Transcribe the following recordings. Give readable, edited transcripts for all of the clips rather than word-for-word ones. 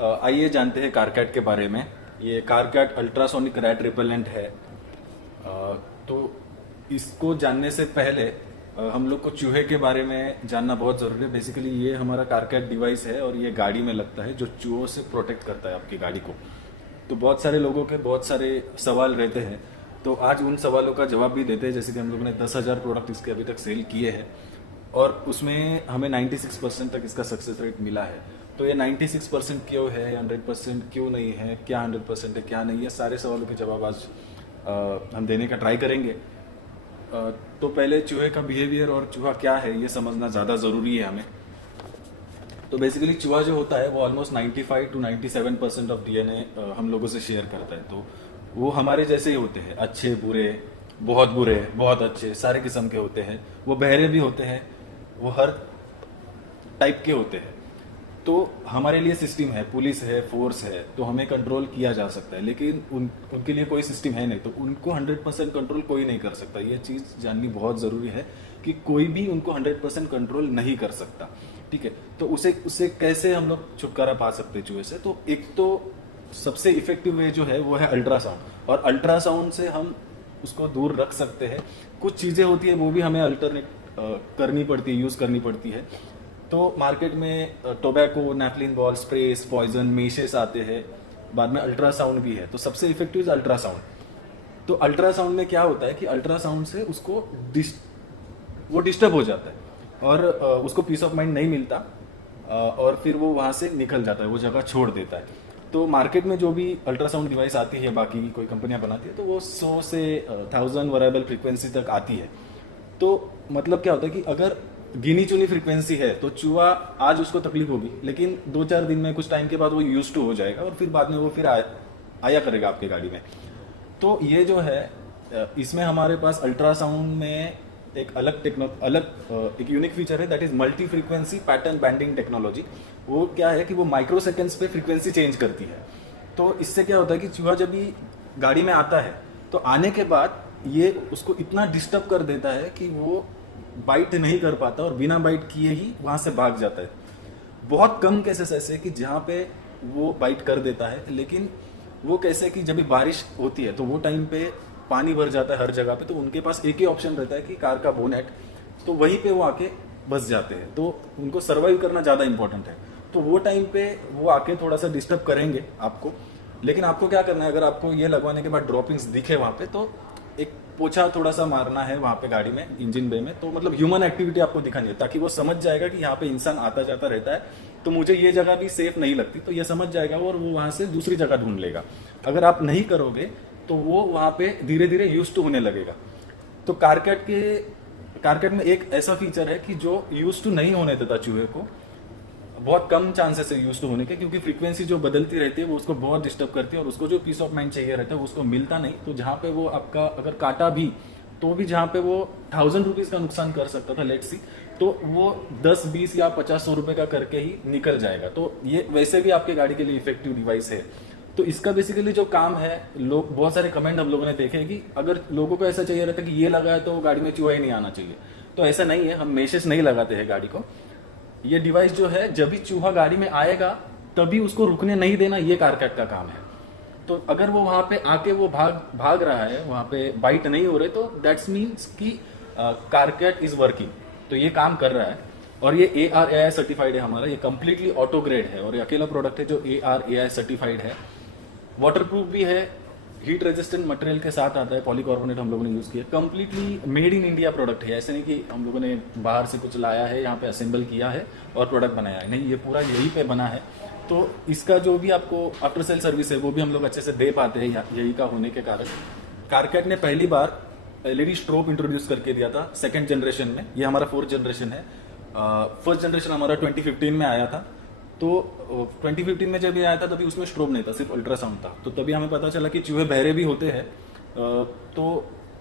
आइए जानते हैं कारकैट के बारे में। ये कारकैट अल्ट्रासोनिक रैट रिपेलेंट है। तो इसको जानने से पहले हम लोग को चूहे के बारे में जानना बहुत ज़रूरी है। बेसिकली ये हमारा कारकैट डिवाइस है और ये गाड़ी में लगता है जो चूहों से प्रोटेक्ट करता है आपकी गाड़ी को। तो बहुत सारे लोगों के बहुत सारे सवाल रहते हैं, तो आज उन सवालों का जवाब भी देते हैं। जैसे कि हम लोगों ने 10,000 प्रोडक्ट इसके अभी तक सेल किए हैं और उसमें हमें 96% तक इसका सक्सेस रेट मिला है। तो ये 96% क्यों है, 100% क्यों नहीं है, क्या 100% है, क्या नहीं है, सारे सवालों के जवाब आज हम देने का ट्राई करेंगे। तो पहले चूहे का बिहेवियर और चूहा क्या है ये समझना ज़्यादा ज़रूरी है हमें। तो बेसिकली चूहा जो होता है वो ऑलमोस्ट 95 to 97% ऑफ डीएनए हम लोगों से शेयर करता है। तो वो हमारे जैसे ही होते हैं, अच्छे बुरे, बहुत अच्छे, सारे किस्म के होते हैं। वो बहरे भी होते हैं, वो हर टाइप के होते हैं। तो हमारे लिए सिस्टम है, पुलिस है, फोर्स है, तो हमें कंट्रोल किया जा सकता है। लेकिन उनके लिए कोई सिस्टम है नहीं, तो उनको 100% कंट्रोल कोई नहीं कर सकता। ये चीज़ जाननी बहुत ज़रूरी है कि कोई भी उनको 100% कंट्रोल नहीं कर सकता। ठीक है, तो उससे कैसे हम लोग छुटकारा पा सकते हैं चूहे से? तो एक तो सबसे इफेक्टिव वे जो है वो है अल्ट्रासाउंड, और अल्ट्रासाउंड से हम उसको दूर रख सकते हैं। कुछ चीज़ें होती है वो भी हमें अल्टरनेट करनी पड़ती है, यूज़ करनी पड़ती है। तो मार्केट में tobacco, naphthalene ball, sprays, poison, matches आते हैं, बाद में अल्ट्रासाउंड भी है। तो सबसे इफेक्टिव है अल्ट्रासाउंड। तो अल्ट्रासाउंड में क्या होता है कि अल्ट्रासाउंड से उसको वो डिस्टर्ब हो जाता है और उसको पीस ऑफ माइंड नहीं मिलता, और फिर वो वहाँ से निकल जाता है, वो जगह छोड़ देता है। तो मार्केट में जो भी अल्ट्रासाउंड डिवाइस आती है, बाकी कोई कंपनियां बनाती है, तो वो 100 से 1000 वेरिएबल फ्रीक्वेंसी तक आती है। तो मतलब क्या होता है कि अगर गिनी चुनी फ्रीक्वेंसी है तो चूहा आज उसको तकलीफ होगी, लेकिन 2-4 दिन में, कुछ टाइम के बाद वो यूज टू हो जाएगा और फिर बाद में वो फिर आया करेगा आपके गाड़ी में। तो ये जो है, इसमें हमारे पास अल्ट्रासाउंड में एक एक यूनिक फीचर है, that is multi frequency pattern banding technology. वो क्या है कि वो माइक्रो सेकेंड्स पे फ्रीक्वेंसी चेंज करती है। तो इससे क्या होता है कि चूहा जब भी गाड़ी में आता है तो आने के बाद ये उसको इतना डिस्टर्ब कर देता है कि वो बाइट नहीं कर पाता और बिना बाइट किए ही वहां से भाग जाता है। बहुत कम केसेस ऐसे कि जहाँ पे वो बाइट कर देता है, लेकिन वो कैसे कि जब भी बारिश होती है तो वो टाइम पे पानी भर जाता है हर जगह पे, तो उनके पास एक ही ऑप्शन रहता है कि कार का बोनेट, तो वहीं पे वो आके बस जाते हैं। तो उनको सर्वाइव करना ज़्यादा इंपॉर्टेंट है। तो वो टाइम पे वो आके थोड़ा सा डिस्टर्ब करेंगे आपको, लेकिन आपको क्या करना है, अगर आपको ये लगवाने के बाद ड्रॉपिंग्स दिखे वहाँ पे, तो एक पोछा थोड़ा सा मारना है वहाँ पे गाड़ी में, इंजन बे में। तो मतलब ह्यूमन एक्टिविटी आपको दिखानी है, ताकि वो समझ जाएगा कि यहाँ पे इंसान आता जाता रहता है, तो मुझे ये जगह भी सेफ नहीं लगती, तो ये समझ जाएगा और वो वहाँ से दूसरी जगह ढूंढ लेगा। अगर आप नहीं करोगे तो वो वहाँ पे धीरे धीरे यूज टू होने लगेगा। तो कारकेट में एक ऐसा फीचर है कि जो यूज टू नहीं होने देता चूहे को, बहुत कम चांसेस है यूज टू होने के, क्योंकि फ्रीक्वेंसी जो बदलती रहती है वो उसको बहुत डिस्टर्ब करती है और उसको जो पीस ऑफ माइंड चाहिए रहता है उसको मिलता नहीं। तो जहाँ पे वो आपका अगर काटा भी, तो भी जहाँ पे वो 1000 रुपीज़ का नुकसान कर सकता था, लेट्स सी, तो वो 10, 20 या 50 रुपए का करके ही निकल जाएगा। तो ये वैसे भी आपके गाड़ी के लिए इफेक्टिव डिवाइस है। तो इसका बेसिकली जो काम है, लोग बहुत सारे कमेंट हम लोगों ने देखे हैं कि अगर लोगों को ऐसा चाहिए रहता है कि ये लगा है तो गाड़ी में चूहा ही नहीं आना चाहिए, तो ऐसा नहीं है। हम मेशेस नहीं लगाते हैं गाड़ी को। ये डिवाइस जो है, जब भी चूहा गाड़ी में आएगा तभी उसको रुकने नहीं देना, ये कारकैट का काम है। तो अगर वो वहां पे आके वो भाग रहा है, वहां पे बाइट नहीं हो रहे, तो दैट्स मीन्स कि कारकैट इज वर्किंग, तो ये काम कर रहा है। और ये ARAI सर्टिफाइड है हमारा, ये कंप्लीटली ऑटो ग्रेड है और ये अकेला प्रोडक्ट है जो ARAI सर्टिफाइड है। वाटरप्रूफ भी है, हीट रेजिस्टेंट मटेरियल के साथ आता है, पॉलीकार्बोनेट हम लोगों ने यूज़ किया। Completely made in India product है, ऐसे नहीं कि हम लोगों ने बाहर से कुछ लाया है, यहाँ पे असेंबल किया है और प्रोडक्ट बनाया है, नहीं, ये पूरा यहीं पे बना है। तो इसका जो भी आपको आफ्टर सेल सर्विस है वो भी हम लोग अच्छे से दे पाते हैं यही का होने के कारण। कारकैट ने पहली बार LED स्ट्रोब इंट्रोड्यूस करके दिया था 2nd जनरेशन में, ये हमारा 4th जनरेशन है। फर्स्ट जनरेशन हमारा 2015 में आया था। तो 2015 में जब ये आया था तभी उसमें स्ट्रोब नहीं था, सिर्फ अल्ट्रासाउंड था। तो तभी हमें पता चला कि चूहे बहरे भी होते हैं, तो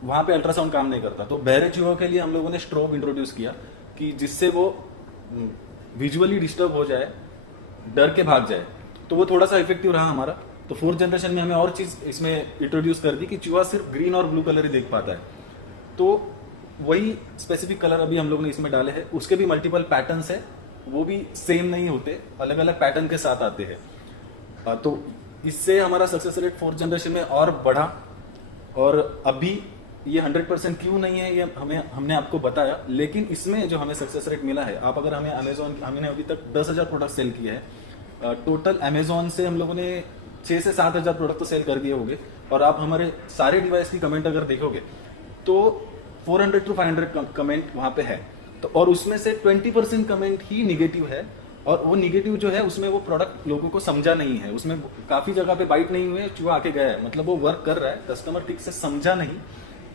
वहाँ पे अल्ट्रासाउंड काम नहीं करता। तो बहरे चूहों के लिए हम लोगों ने स्ट्रोब इंट्रोड्यूस किया कि जिससे वो विजुअली डिस्टर्ब हो जाए, डर के भाग जाए। तो वो थोड़ा सा इफेक्टिव रहा हमारा। तो 4th जनरेशन में हमें और चीज़ इसमें इंट्रोड्यूस कर दी कि चूहा सिर्फ ग्रीन और ब्लू कलर ही देख पाता है। तो वही स्पेसिफिक कलर अभी हम लोग ने इसमें डाले हैं। उसके भी मल्टीपल पैटर्न्स है, वो भी सेम नहीं होते, अलग अलग पैटर्न के साथ आते हैं। तो इससे हमारा सक्सेस रेट 4th जनरेशन में और बढ़ा। और अभी ये 100% क्यों नहीं है ये हमने आपको बताया, लेकिन इसमें जो हमें सक्सेस रेट मिला है, आप अगर हमें अमेजोन, हमने अभी तक 10,000 प्रोडक्ट सेल किए हैं टोटल। अमेजोन से हम लोगों ने 6 से 7,000 प्रोडक्ट तो सेल कर दिए होंगे। और आप हमारे सारे डिवाइस की कमेंट अगर देखोगे तो 400 to 500 कमेंट वहां पे है। तो और उसमें से 20% कमेंट ही निगेटिव है, और वो निगेटिव जो है उसमें वो प्रोडक्ट लोगों को समझा नहीं है, उसमें काफी जगह पे बाइट नहीं हुए, चूहा आके गया है, मतलब वो वर्क कर रहा है, कस्टमर ठीक से समझा नहीं,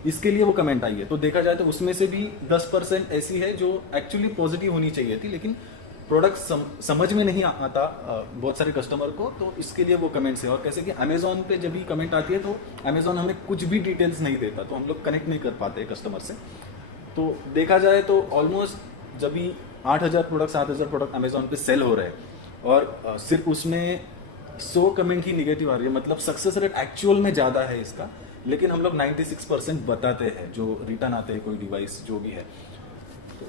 इसके लिए वो कमेंट आई है। तो देखा जाए तो उसमें से भी 10% ऐसी है जो एक्चुअली पॉजिटिव होनी चाहिए थी, लेकिन प्रोडक्ट समझ में नहीं आता बहुत सारे कस्टमर को, तो इसके लिए वो कमेंट्स है। और कैसे कि अमेजोन पे जब भी कमेंट आती है तो अमेजोन हमें कुछ भी डिटेल्स नहीं देता, तो हम लोग कनेक्ट नहीं कर पाते कस्टमर से। तो देखा जाए तो ऑलमोस्ट जब भी 8,000 प्रोडक्ट 7,000 प्रोडक्ट अमेजोन पे सेल हो रहे हैं और सिर्फ उसमें 100 कमेंट ही निगेटिव आ रही है, मतलब सक्सेस रेट एक्चुअल में ज़्यादा है इसका, लेकिन हम लोग 96% बताते हैं जो रिटर्न आते हैं कोई डिवाइस जो भी है। तो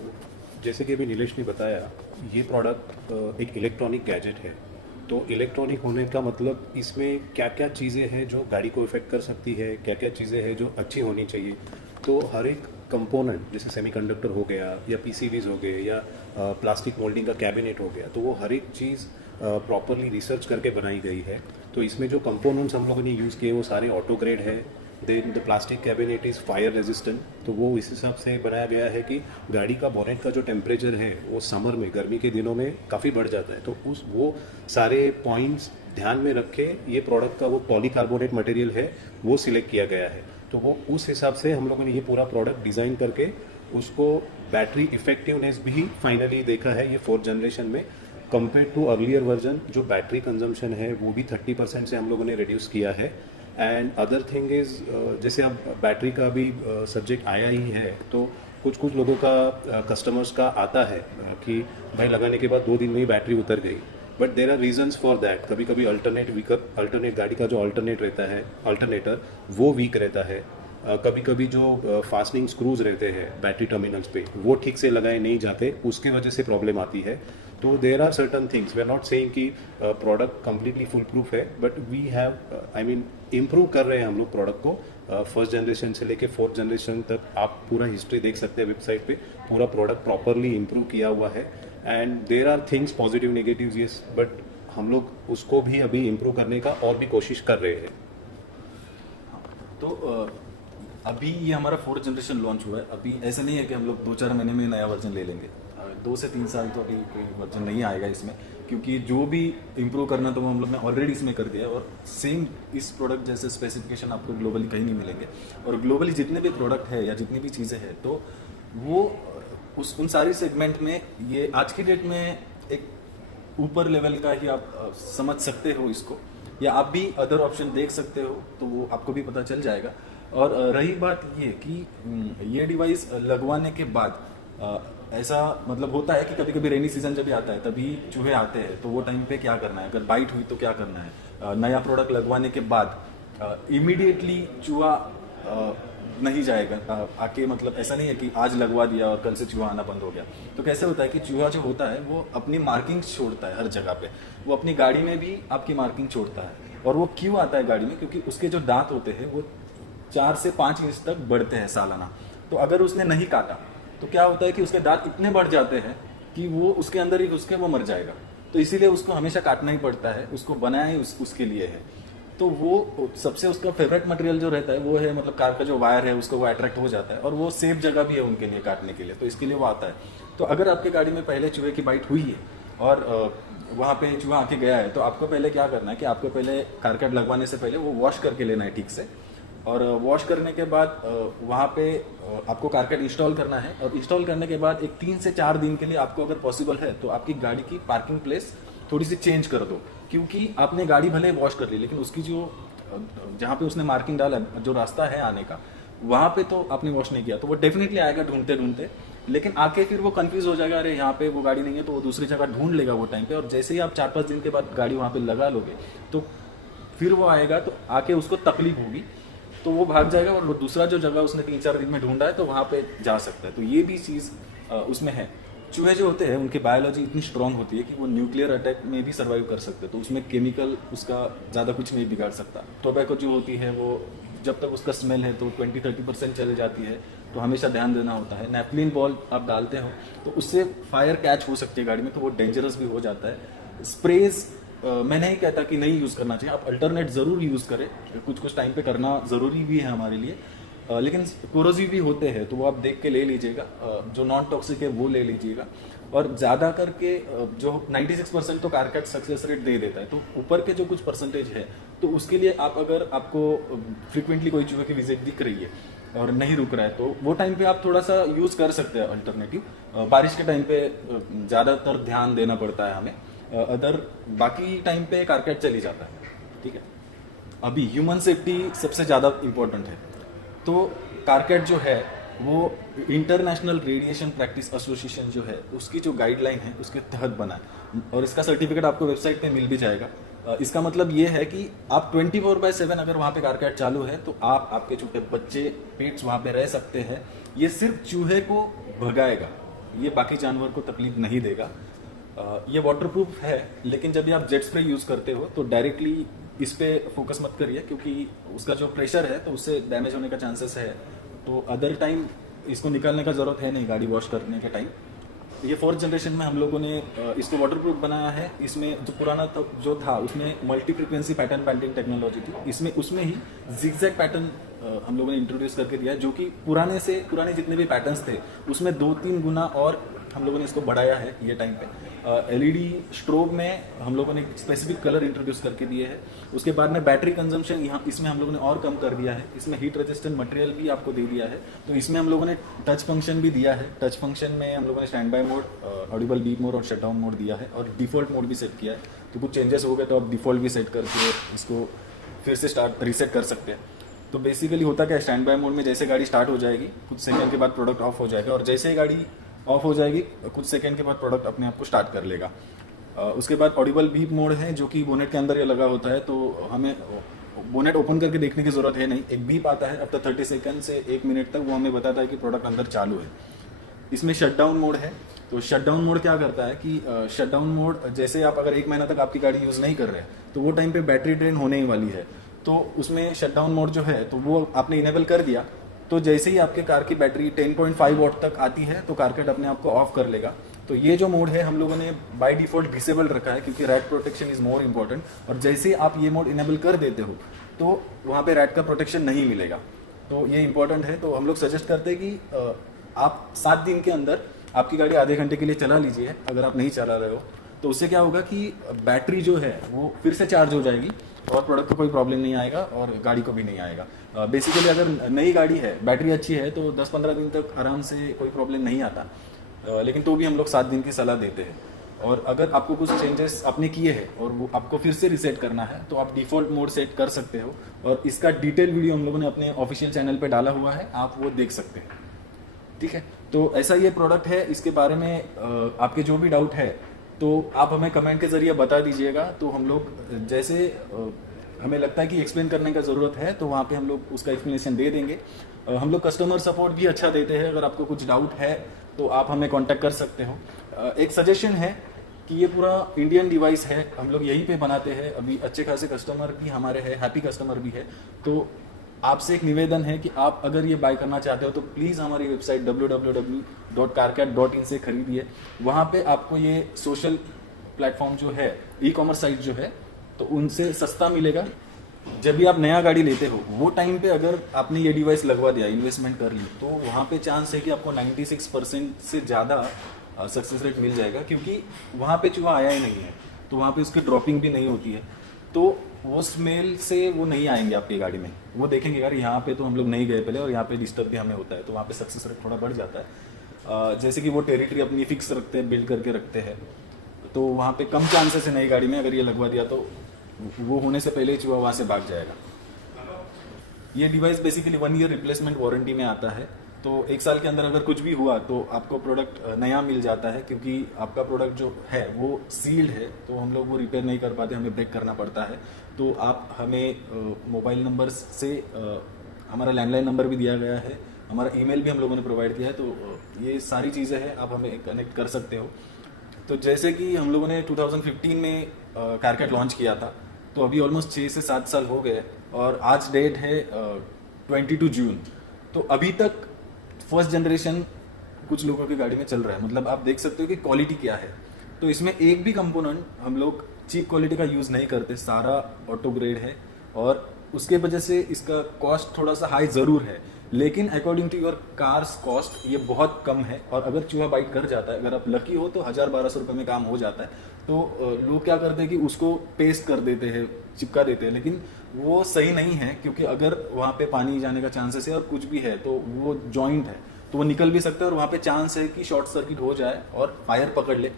जैसे कि अभी नीलेश ने बताया, ये प्रोडक्ट एक इलेक्ट्रॉनिक गैजेट है। तो इलेक्ट्रॉनिक होने का मतलब इसमें क्या क्या चीज़ें हैं जो गाड़ी को इफेक्ट कर सकती है, क्या क्या चीज़ें हैं जो अच्छी होनी चाहिए। तो हर एक कंपोनेंट, जैसे सेमीकंडक्टर हो गया या पीसीबीज हो गए या प्लास्टिक मोल्डिंग का कैबिनेट हो गया, तो वो हर एक चीज़ प्रॉपरली रिसर्च करके बनाई गई है। तो इसमें जो कंपोनेंट्स हम लोगों ने यूज़ किए वो सारे ऑटो ग्रेड है। Then the plastic cabinet is fire resistant, तो वो इस हिसाब से बनाया गया है कि गाड़ी का बोनेट का जो टेम्परेचर है वो समर में, गर्मी के दिनों में काफ़ी बढ़ जाता है। तो वो सारे पॉइंट्स ध्यान में रख के ये प्रोडक्ट का वो पॉलीकार्बोनेट मटेरियल है वो सिलेक्ट किया गया है। तो वो उस हिसाब से हम लोगों ने ये पूरा प्रोडक्ट डिज़ाइन करके उसको बैटरी इफेक्टिवनेस भी फाइनली देखा है ये 4th जनरेशन में, कंपेयर टू अर्लियर वर्जन जो बैटरी कंजम्पशन है वो भी 30% से हम लोगों ने रिड्यूस किया है। एंड अदर थिंग इज़, जैसे अब बैटरी का भी सब्जेक्ट आया ही है, तो कुछ लोगों का कस्टमर्स का आता है कि भाई लगाने के बाद 2 दिन में ही बैटरी उतर गई। But there are reasons for that. कभी कभी अल्टरनेट गाड़ी का जो अल्टरनेट रहता है, अल्टरनेटर वो वीक रहता है। कभी कभी जो फास्टनिंग स्क्रूज रहते हैं बैटरी टर्मिनल्स पे वो ठीक से लगाए नहीं जाते, उसकी वजह से प्रॉब्लम आती है। तो there are certain things, we are not saying कि प्रोडक्ट कंप्लीटली फुल प्रूफ है, बट वी हैव इम्प्रूव कर रहे हैं हम लोग प्रोडक्ट को। 1st जनरेशन से लेके 4th जनरेशन तक आप पूरा हिस्ट्री देख सकते हैं वेबसाइट पे, पूरा प्रोडक्ट प्रॉपरली इम्प्रूव किया हुआ है। And there are things positive negative yes, but हम लोग उसको भी अभी इम्प्रूव करने का और भी कोशिश कर रहे हैं। तो अभी ये हमारा 4th जनरेशन लॉन्च हुआ है। अभी ऐसा नहीं है कि हम लोग 2-4 महीने में नया वर्जन ले लेंगे, 2 से 3 साल तो अभी कोई वर्जन नहीं आएगा इसमें, क्योंकि जो भी इम्प्रूव करना तो वो हम लोग ने ऑलरेडी इसमें कर दिया है। और सेम इस प्रोडक्ट जैसे स्पेसिफिकेशन आपको ग्लोबली कहीं नहीं मिलेंगे। और ग्लोबली जितने भी प्रोडक्ट है या जितनी भी चीज़ें हैं, तो वो उन सारी सेगमेंट में ये आज की डेट में एक ऊपर लेवल का ही आप समझ सकते हो इसको, या आप भी अदर ऑप्शन देख सकते हो, तो वो आपको भी पता चल जाएगा। और रही बात ये कि ये डिवाइस लगवाने के बाद ऐसा मतलब होता है कि कभी कभी रेनी सीजन जब भी आता है तभी चूहे आते हैं, तो वो टाइम पे क्या करना है, अगर बाइट हुई तो क्या करना है। नया प्रोडक्ट लगवाने के बाद इमीडिएटली चूहा नहीं जाएगा आके, मतलब ऐसा नहीं है कि आज लगवा दिया और कल से चूहा आना बंद हो गया। तो कैसे होता है कि चूहा जो होता है वो अपनी मार्किंग छोड़ता है हर जगह पे, वो अपनी गाड़ी में भी आपकी मार्किंग छोड़ता है। और वो क्यों आता है गाड़ी में, क्योंकि उसके जो दांत होते हैं वो 4 से 5 इंच तक बढ़ते हैं सालाना। तो अगर उसने नहीं काटा तो क्या होता है कि उसके दांत इतने बढ़ जाते हैं कि वो उसके अंदर ही घुस के वो मर जाएगा। तो इसीलिए उसको हमेशा काटना ही पड़ता है, उसको बनाया ही उसके लिए है। तो वो सबसे उसका फेवरेट मटेरियल जो रहता है वो है, मतलब कार का जो वायर है उसको वो अट्रैक्ट हो जाता है, और वो सेफ जगह भी है उनके लिए काटने के लिए, तो इसके लिए वो आता है। तो अगर आपकी गाड़ी में पहले चूहे की बाइट हुई है और वहाँ पे चूहा आके गया है, तो आपको पहले क्या करना है कि आपको पहले कारकेट लगवाने से पहले वो वॉश करके लेना है ठीक से। और वॉश करने के बाद वहाँ पे आपको कारकेट इंस्टॉल करना है, और इंस्टॉल करने के बाद एक 3 से 4 दिन के लिए आपको अगर पॉसिबल है तो आपकी गाड़ी की पार्किंग प्लेस थोड़ी सी चेंज कर दो, क्योंकि आपने गाड़ी भले वॉश कर ली लेकिन उसकी जो जहाँ पे उसने मार्किंग डाला, जो रास्ता है आने का, वहाँ पे तो आपने वॉश नहीं किया, तो वो डेफिनेटली आएगा ढूंढते ढूंढते, लेकिन आके फिर वो कंफ्यूज हो जाएगा, अरे यहाँ पे वो गाड़ी नहीं है, तो वो दूसरी जगह ढूंढ लेगा वो टाइम पे। और जैसे ही आप 4-5 दिन के बाद गाड़ी वहाँ पे लगा लोगे तो फिर वो आएगा, तो आके उसको तकलीफ होगी, तो वो भाग जाएगा और वो दूसरा जो जगह उसने 3-4 दिन में ढूंढा है तो वहाँ पे जा सकता है। तो ये भी चीज़ उसमें है। चूहे जो होते हैं उनकी बायोलॉजी इतनी स्ट्रांग होती है कि वो न्यूक्लियर अटैक में भी सर्वाइव कर सकते हैं, तो उसमें केमिकल उसका ज़्यादा कुछ नहीं बिगाड़ सकता। टोबैको जो होती है वो जब तक उसका स्मेल है तो 20-30% चली जाती है, तो हमेशा ध्यान देना होता है। नैपथलीन बॉल आप डालते हो तो उससे फायर कैच हो सकती है गाड़ी में, तो वो डेंजरस भी हो जाता है। स्प्रेज मैं नहीं कहता कि नहीं यूज़ करना चाहिए, आप अल्टरनेट ज़रूर यूज़ करें, कुछ कुछ टाइम पे करना ज़रूरी भी है हमारे लिए, लेकिन कोरोसिव भी होते हैं तो वो आप देख के ले लीजिएगा। जो नॉन टॉक्सिक है वो ले लीजिएगा, और ज़्यादा करके जो 96% तो कारकैट सक्सेस रेट दे देता है, तो ऊपर के जो कुछ परसेंटेज है तो उसके लिए आप अगर आपको फ्रिक्वेंटली कोई चूहे की विजिट दिख रही है और नहीं रुक रहा है तो वो टाइम पे आप थोड़ा सा यूज़ कर सकते हैं अल्टरनेटिव। बारिश के टाइम पे ज़्यादातर ध्यान देना पड़ता है हमें, अदर बाकी टाइम पे कारकैट चली जाता है। ठीक है, अभी ह्यूमन सेफ्टी सबसे ज़्यादा इम्पोर्टेंट है, तो कारकैट जो है वो इंटरनेशनल रेडिएशन प्रैक्टिस एसोसिएशन जो है उसकी जो गाइडलाइन है उसके तहत बना है, और इसका सर्टिफिकेट आपको वेबसाइट पे मिल भी जाएगा। इसका मतलब ये है कि आप 24/7 अगर वहाँ पे कारकैट चालू है तो आप, आपके छोटे बच्चे, पेट्स वहाँ पे रह सकते हैं। ये सिर्फ चूहे को भगाएगा, ये बाकी जानवर को तकलीफ नहीं देगा। ये वाटरप्रूफ है, लेकिन जब भी आप जेट स्प्रे यूज़ करते हो तो डायरेक्टली इस पे फोकस मत करिए, क्योंकि उसका जो प्रेशर है तो उससे डैमेज होने का चांसेस है। तो अदर टाइम इसको निकालने का ज़रूरत है नहीं गाड़ी वॉश करने के टाइम। ये 4th जनरेशन में हम लोगों ने इसको वाटरप्रूफ बनाया है। इसमें जो पुराना जो था उसमें multi frequency pattern padding technology थी, इसमें उसमें ही जिगजैग पैटर्न हम लोगों ने इंट्रोड्यूस करके दिया है, जो कि पुराने जितने भी पैटर्न्स थे उसमें 2-3 गुना और हम लोगों ने इसको बढ़ाया है ये टाइम पे। एलईडी स्ट्रोब में हम लोगों ने स्पेसिफिक कलर इंट्रोड्यूस करके दिए हैं। उसके बाद में बैटरी कंजम्पशन यहाँ इसमें हम लोगों ने और कम कर दिया है। इसमें हीट रेजिस्टेंट मटेरियल भी आपको दे दिया है, तो इसमें हम लोगों ने टच फंक्शन भी दिया है। टच फंक्शन में हम लोगों ने stand by mode, Audible beep mode और शट डाउन मोड दिया है, और डिफ़ॉल्ट मोड भी सेट किया है। तो कुछ चेंजेस हो गए तो आप डिफ़ॉल्ट भी सेट करके इसको फिर से रीसेट कर सकते हैं। तो बेसिकली होता क्या है, स्टैंड बाय मोड में जैसे गाड़ी स्टार्ट हो जाएगी कुछ सेकंड के बाद प्रोडक्ट ऑफ हो जाएगा, और जैसे ही गाड़ी ऑफ हो जाएगी कुछ सेकंड के बाद प्रोडक्ट अपने आप को स्टार्ट कर लेगा। उसके बाद ऑडिबल बीप मोड है जो कि बोनेट के अंदर ये लगा होता है, तो हमें बोनेट ओपन करके देखने की ज़रूरत है नहीं। एक बीप आता है आफ्टर 30 सेकंड से 1 मिनट तक, वो हमें बताता है कि प्रोडक्ट अंदर चालू है। इसमें शट डाउन मोड है, तो शट डाउन मोड क्या करता है कि शट डाउन मोड जैसे आप अगर 1 महीना तक आपकी गाड़ी यूज़ नहीं कर रहे हैं तो वो टाइम पे बैटरी ड्रेन होने ही वाली है, तो उसमें शट डाउन मोड जो है तो वो आपने इनेबल कर दिया, तो जैसे ही आपके कार की बैटरी 10.5 वॉट तक आती है तो कारकैट अपने आप को ऑफ कर लेगा। तो ये जो मोड है हम लोगों ने बाय डिफॉल्ट डिसेबल रखा है, क्योंकि rat protection is more important, और जैसे ही आप ये मोड इनेबल कर देते हो तो वहाँ पे रैट का प्रोटेक्शन नहीं मिलेगा। तो ये इंपॉर्टेंट है। तो हम लोग सजेस्ट करते हैं कि आप 7 दिन के अंदर आपकी गाड़ी आधे घंटे के लिए चला लीजिए। अगर आप नहीं चला रहे हो तो उससे क्या होगा कि बैटरी जो है वो फिर से चार्ज हो जाएगी और प्रोडक्ट को कोई प्रॉब्लम नहीं आएगा और गाड़ी को भी नहीं आएगा। बेसिकली अगर नई गाड़ी है, बैटरी अच्छी है, तो 10-15 दिन तक आराम से कोई प्रॉब्लम नहीं आता, लेकिन तो भी हम लोग 7 दिन की सलाह देते हैं। और अगर आपको कुछ चेंजेस आपने किए हैं और वो आपको फिर से रीसेट करना है तो आप डिफ़ॉल्ट मोड सेट कर सकते हो, और इसका डिटेल वीडियो हम लोगों ने अपने ऑफिशियल चैनल पे डाला हुआ है, आप वो देख सकते हैं। ठीक है, तो ऐसा ये प्रोडक्ट है। इसके बारे में आपके जो भी डाउट है तो आप हमें कमेंट के ज़रिए बता दीजिएगा, तो हम लोग जैसे हमें लगता है कि एक्सप्लेन करने का ज़रूरत है तो वहाँ पे हम लोग उसका एक्सप्लेनेशन दे देंगे। हम लोग कस्टमर सपोर्ट भी अच्छा देते हैं, अगर आपको कुछ डाउट है तो आप हमें कांटेक्ट कर सकते हो। एक सजेशन है कि ये पूरा इंडियन डिवाइस है, हम लोग यहीं पे बनाते हैं। अभी अच्छे खासे कस्टमर भी हमारे हैं, हैप्पी कस्टमर भी है। तो आपसे एक निवेदन है कि आप अगर ये बाय करना चाहते हो तो प्लीज़ हमारी वेबसाइट www.carcat.in से खरीदिए। वहाँ पे आपको ये सोशल प्लेटफॉर्म जो है, ई-कॉमर्स साइट जो है, तो उनसे सस्ता मिलेगा। जब भी आप नया गाड़ी लेते हो वो टाइम पे अगर आपने ये डिवाइस लगवा दिया, इन्वेस्टमेंट कर ली, तो वहाँ पे चांस है कि आपको 96% से ज़्यादा सक्सेस रेट मिल जाएगा, क्योंकि वहाँ पे चूहा आया ही नहीं है, तो वहाँ पे उसकी ड्रॉपिंग भी नहीं होती है, तो वो स्मेल से वो नहीं आएंगे आपकी गाड़ी में। वो देखेंगे यार यहाँ पे तो हम लोग नहीं गए पहले और यहाँ पे डिस्टर्ब भी हमें होता है, तो वहाँ पे सक्सेस रेट थोड़ा बढ़ जाता है। जैसे कि वो टेरिटरी अपनी फिक्स रखते हैं, बिल्ड करके रखते हैं, तो वहाँ पे कम चांसेस है नई गाड़ी में अगर ये लगवा दिया तो वो होने से पहले ही चूहा वहाँ से भाग जाएगा। ये device basically 1 year replacement warranty में आता है, तो 1 साल के अंदर अगर कुछ भी हुआ तो आपको प्रोडक्ट नया मिल जाता है, क्योंकि आपका प्रोडक्ट जो है वो सील्ड है, तो हम लोग वो रिपेयर नहीं कर पाते, हमें ब्रेक करना पड़ता है। तो आप हमें मोबाइल नंबर से, हमारा लैंडलाइन नंबर भी दिया गया है, हमारा ईमेल भी हम लोगों ने प्रोवाइड किया है, तो ये सारी चीज़ें हैं, आप हमें कनेक्ट कर सकते हो। तो जैसे कि हम लोगों ने 2015 में कारकेट लॉन्च किया था, तो अभी ऑलमोस्ट 6 से 7 साल हो गए और आज डेट है 22 जून। तो अभी तक फर्स्ट जनरेशन कुछ लोगों की गाड़ी में चल रहा है, मतलब आप देख सकते हो कि क्वालिटी क्या है। तो इसमें एक भी कंपोनेंट हम लोग चीप क्वालिटी का यूज़ नहीं करते, सारा ऑटो ग्रेड है और उसके वजह से इसका कॉस्ट थोड़ा सा हाई ज़रूर है, लेकिन according to your cars cost ये बहुत कम है। और अगर चूहा बाइट कर जाता है, अगर आप लकी हो तो 1000-1200 रुपये में काम हो जाता है। तो लोग क्या करते हैं कि उसको पेस्ट कर देते हैं, चिपका देते हैं, लेकिन वो सही नहीं है, क्योंकि अगर वहाँ पे पानी जाने का चांसेस है और कुछ भी है तो वो जॉइंट है, तो वो निकल भी सकता है और वहाँ पे चांस है कि शॉर्ट सर्किट हो जाए और फायर पकड़ ले।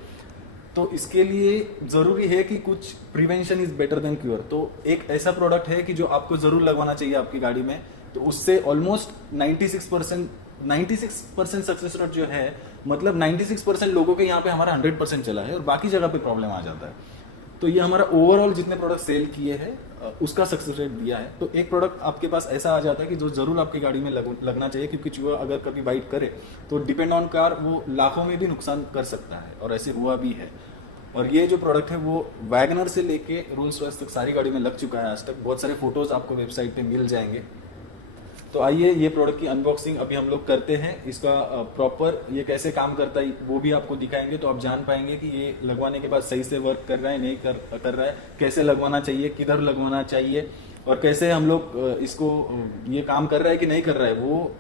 तो इसके लिए ज़रूरी है कि कुछ prevention is better than cure. तो एक ऐसा प्रोडक्ट है कि जो आपको ज़रूर लगवाना चाहिए आपकी गाड़ी में, तो उससे ऑलमोस्ट 96% सक्सेस रेट जो है, मतलब 96% लोगों के यहाँ पे हमारा 100% चला है और बाकी जगह पे प्रॉब्लम आ जाता है। तो ये हमारा ओवरऑल जितने प्रोडक्ट सेल किए हैं उसका सक्सेस रेट दिया है। तो एक प्रोडक्ट आपके पास ऐसा आ जाता है कि जो ज़रूर आपकी गाड़ी में लगना चाहिए, क्योंकि चूहा अगर कभी बाइट करे तो डिपेंड ऑन कार वो लाखों में भी नुकसान कर सकता है, और ऐसे हुआ भी है। और ये जो प्रोडक्ट है वो वैगनर से लेके रोल्स रॉयस तक सारी गाड़ी में लग चुका है आज तक। बहुत सारे फोटोज आपको वेबसाइट पे मिल जाएंगे। तो आइए ये प्रोडक्ट की अनबॉक्सिंग अभी हम लोग करते हैं। इसका प्रॉपर ये कैसे काम करता है वो भी आपको दिखाएंगे, तो आप जान पाएंगे कि ये लगवाने के बाद सही से वर्क कर रहा है नहीं कर रहा है, कैसे लगवाना चाहिए, किधर लगवाना चाहिए, और कैसे हम लोग इसको ये काम कर रहा है कि नहीं कर रहा है वो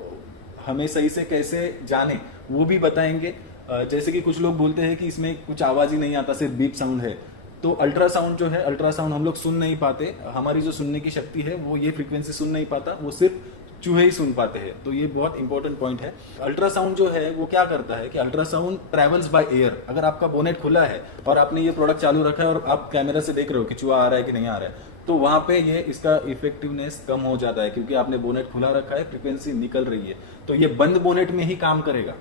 हमें सही से कैसे जाने वो भी बताएंगे। जैसे कि कुछ लोग बोलते हैं कि इसमें कुछ आवाज़ ही नहीं आता, सिर्फ बीप साउंड है। तो अल्ट्रासाउंड जो है, अल्ट्रासाउंड हम लोग सुन नहीं पाते, हमारी जो सुनने की शक्ति है वो ये फ्रीक्वेंसी सुन नहीं पाता, वो सिर्फ चूहे ही सुन पाते हैं। तो ये बहुत इंपॉर्टेंट पॉइंट है। अल्ट्रासाउंड जो है वो क्या करता है कि अल्ट्रासाउंड ट्रेवल्स बाय एयर। अगर आपका बोनेट खुला है और आपने ये प्रोडक्ट चालू रखा है और आप कैमरा से देख रहे हो कि चूहा आ रहा है कि नहीं आ रहा है, तो वहां पे ये इसका इफेक्टिवनेस कम हो जाता है, क्योंकि आपने बोनेट खुला रखा है, फ्रीक्वेंसी निकल रही है। तो ये बंद बोनेट में ही काम करेगा,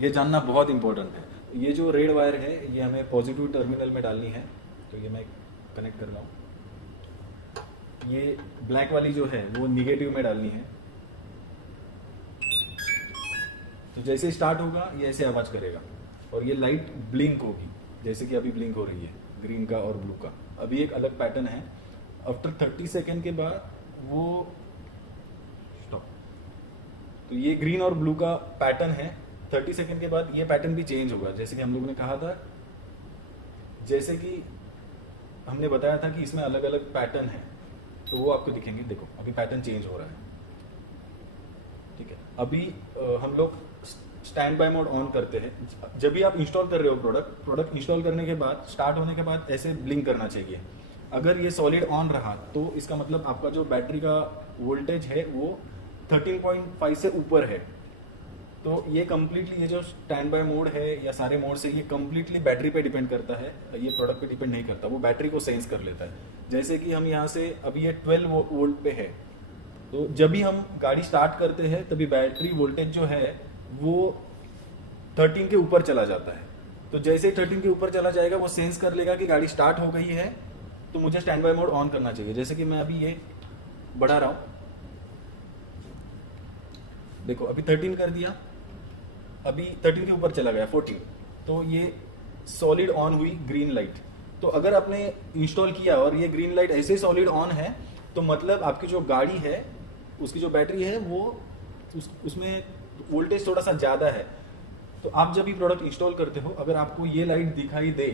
ये जानना बहुत इंपॉर्टेंट है। ये जो रेड वायर है ये हमें पॉजिटिव टर्मिनल में डालनी है, तो ये मैं कनेक्ट कर रहा हूँ। ये ब्लैक वाली जो है वो निगेटिव में डालनी है। तो जैसे स्टार्ट होगा ये ऐसे आवाज करेगा और ये लाइट ब्लिंक होगी, जैसे कि अभी ब्लिंक हो रही है ग्रीन का और ब्लू का। अभी एक अलग पैटर्न है, आफ्टर 30 सेकेंड के बाद वो स्टॉप। तो ये ग्रीन और ब्लू का पैटर्न है। 30 सेकेंड के बाद ये पैटर्न भी चेंज होगा, जैसे कि हम लोगों ने कहा था, जैसे कि हमने बताया था कि इसमें अलग अलग पैटर्न है, तो वो आपको दिखेंगे। देखो अभी पैटर्न चेंज हो रहा है, ठीक है। अभी हम लोग स्टैंड बाय मोड ऑन करते हैं। जब भी आप इंस्टॉल कर रहे हो प्रोडक्ट इंस्टॉल करने के बाद, स्टार्ट होने के बाद ऐसे ब्लिंक करना चाहिए। अगर ये सॉलिड ऑन रहा तो इसका मतलब आपका जो बैटरी का वोल्टेज है वो 13.5 से ऊपर है। तो ये कम्प्लीटली, ये जो स्टैंड बाय मोड है या सारे मोड से, ये कम्प्लीटली बैटरी पे डिपेंड करता है, ये प्रोडक्ट पे डिपेंड नहीं करता। वो बैटरी को सेंस कर लेता है। जैसे कि हम यहाँ से अभी ये 12 वोल्ट पे है, तो जब भी हम गाड़ी स्टार्ट करते हैं तभी बैटरी वोल्टेज जो है वो 13 के ऊपर चला जाता है। तो जैसे ही 13 के ऊपर चला जाएगा वो सेंस कर लेगा कि गाड़ी स्टार्ट हो गई है, तो मुझे स्टैंड बाय मोड ऑन करना चाहिए। जैसे कि मैं अभी ये बढ़ा रहा हूँ, देखो अभी 13 कर दिया, अभी 13 के ऊपर चला गया 14, तो ये सॉलिड ऑन हुई ग्रीन लाइट। तो अगर आपने इंस्टॉल किया और ये ग्रीन लाइट ऐसे सॉलिड ऑन है, तो मतलब आपकी जो गाड़ी है उसकी जो बैटरी है वो उसमें वोल्टेज थोड़ा सा ज़्यादा है। तो आप जब भी प्रोडक्ट इंस्टॉल करते हो, अगर आपको ये लाइट दिखाई दे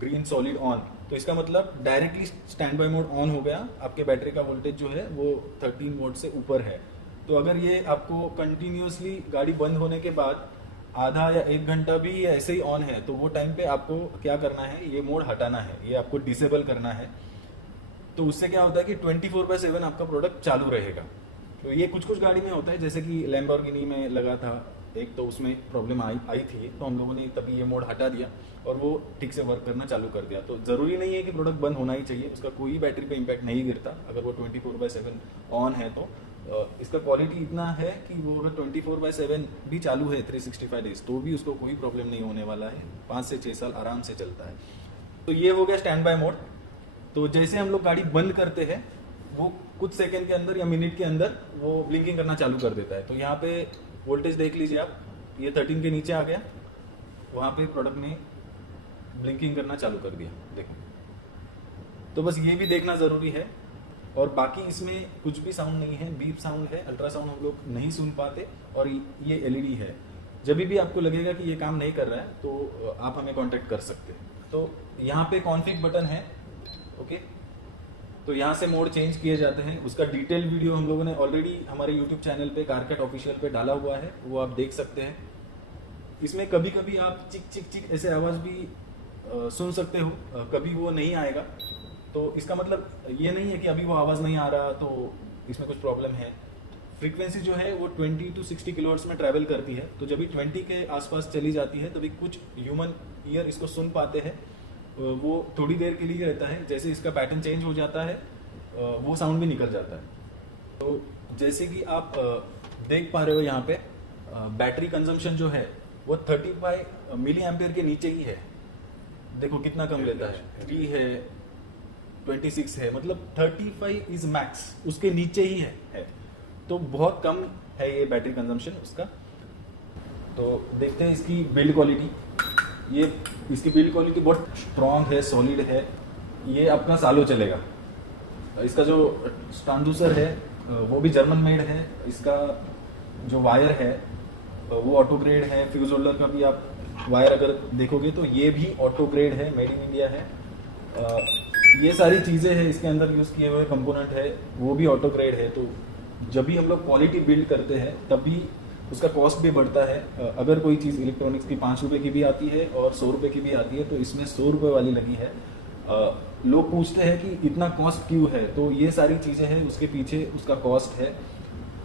ग्रीन सॉलिड ऑन, तो इसका मतलब directly stand by mode on हो गया, आपके बैटरी का वोल्टेज जो है वो 13 वोल्ट से ऊपर है। तो अगर ये आपको कंटिन्यूसली गाड़ी बंद होने के बाद आधा या 1 घंटा भी ऐसे ही ऑन है, तो वो टाइम पे आपको क्या करना है, ये मोड हटाना है, ये आपको डिसेबल करना है। तो उससे क्या होता है कि 24/7 आपका प्रोडक्ट चालू रहेगा। तो ये कुछ गाड़ी में होता है, जैसे कि लैम्बोर्गिनी में लगा था एक, तो उसमें प्रॉब्लम आई थी, तो हम लोगों ने तभी ये मोड हटा दिया और वो ठीक से वर्क करना चालू कर दिया। तो ज़रूरी नहीं है कि प्रोडक्ट बंद होना ही चाहिए, उसका कोई बैटरी पे इम्पैक्ट नहीं गिरता अगर वो 24/7 ऑन है। तो इसका क्वालिटी इतना है कि वो अगर 24/7 भी चालू है 365 डेज, तो भी उसको कोई प्रॉब्लम नहीं होने वाला है। 5 से 6 साल आराम से चलता है। तो ये हो गया स्टैंड बाय मोड। तो जैसे हम लोग गाड़ी बंद करते हैं वो कुछ सेकंड के अंदर या मिनट के अंदर वो ब्लिंकिंग करना चालू कर देता है। तो यहाँ पे वोल्टेज देख लीजिए आप, ये 13 के नीचे आ गया, वहाँ पे प्रोडक्ट ने ब्लिंकिंग करना चालू कर दिया, देखो। तो बस ये भी देखना ज़रूरी है। और बाकी इसमें कुछ भी साउंड नहीं है, बीप साउंड है, अल्ट्रासाउंड हम लोग नहीं सुन पाते। और ये एलईडी है। जब भी आपको लगेगा कि ये काम नहीं कर रहा है तो आप हमें कांटेक्ट कर सकते हैं। तो यहाँ पे कॉन्फिग बटन है, ओके। तो यहाँ से मोड चेंज किए जाते हैं। उसका डिटेल वीडियो हम लोगों ने ऑलरेडी हमारे यूट्यूब चैनल पे कारकेट ऑफिशियल पे डाला हुआ है, वो आप देख सकते हैं। इसमें कभी कभी आप चिक चिक चिक ऐसे आवाज़ भी सुन सकते हो, कभी वो नहीं आएगा। तो इसका मतलब ये नहीं है कि अभी वो आवाज़ नहीं आ रहा तो इसमें कुछ प्रॉब्लम है। फ्रीक्वेंसी जो है वो 20 to 60 किलोहर्ट्ज़ में ट्रैवल करती है। तो जब भी 20 के आसपास चली जाती है तभी कुछ ह्यूमन ईयर इसको सुन पाते हैं। वो थोड़ी देर के लिए रहता है, जैसे इसका पैटर्न चेंज हो जाता है वो साउंड भी निकल जाता है। तो जैसे कि आप देख पा रहे हो यहाँ पे बैटरी कंजम्पशन जो है वो 35 मिली एम्पियर के नीचे ही है। देखो कितना कम लेता है, 3 है, 26 है, मतलब 35 इज मैक्स, उसके नीचे ही है। तो बहुत कम है ये बैटरी कंजम्पशन उसका। तो देखते हैं इसकी बिल्ड क्वालिटी। ये इसकी बिल्ड क्वालिटी बहुत स्ट्रॉन्ग है, सॉलिड है, ये आपका सालों चलेगा। इसका जो ट्रांसड्यूसर है वो भी जर्मन मेड है। इसका जो वायर है वो ऑटो ग्रेड है। फ्यूज होल्डर का भी आप वायर अगर देखोगे तो ये भी ऑटो ग्रेड है, मेड इन इंडिया है। ये सारी चीज़ें हैं इसके अंदर यूज़ किए हुए कंपोनेंट है वो भी ऑटो ग्रेड है। तो जब भी हम लोग क्वालिटी बिल्ड करते हैं तभी उसका कॉस्ट भी बढ़ता है। अगर कोई चीज़ इलेक्ट्रॉनिक्स की 5 रुपये की भी आती है और 100 रुपये की भी आती है तो इसमें 100 रुपये वाली लगी है। लोग पूछते हैं कि इतना कॉस्ट क्यों है, तो ये सारी चीज़ें हैं उसके पीछे, उसका कॉस्ट है।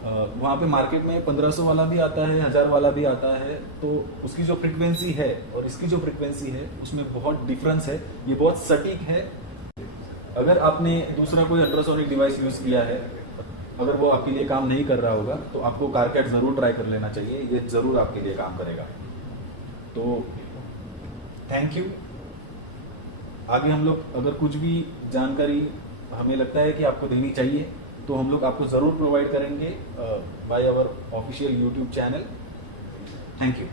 वहाँ पे मार्केट में 1500 वाला भी आता है, 1000 वाला भी आता है। तो उसकी जो फ्रिक्वेंसी है और इसकी जो फ्रिक्वेंसी है उसमें बहुत डिफरेंस है, ये बहुत सटीक है। अगर आपने दूसरा कोई अल्ट्रासोनिक डिवाइस यूज़ किया है, अगर वो आपके लिए काम नहीं कर रहा होगा तो आपको कारकेट ज़रूर ट्राई कर लेना चाहिए, ये ज़रूर आपके लिए काम करेगा। तो थैंक यू। आगे हम लोग अगर कुछ भी जानकारी हमें लगता है कि आपको देनी चाहिए तो हम लोग आपको ज़रूर प्रोवाइड करेंगे by our official YouTube channel. Thank you.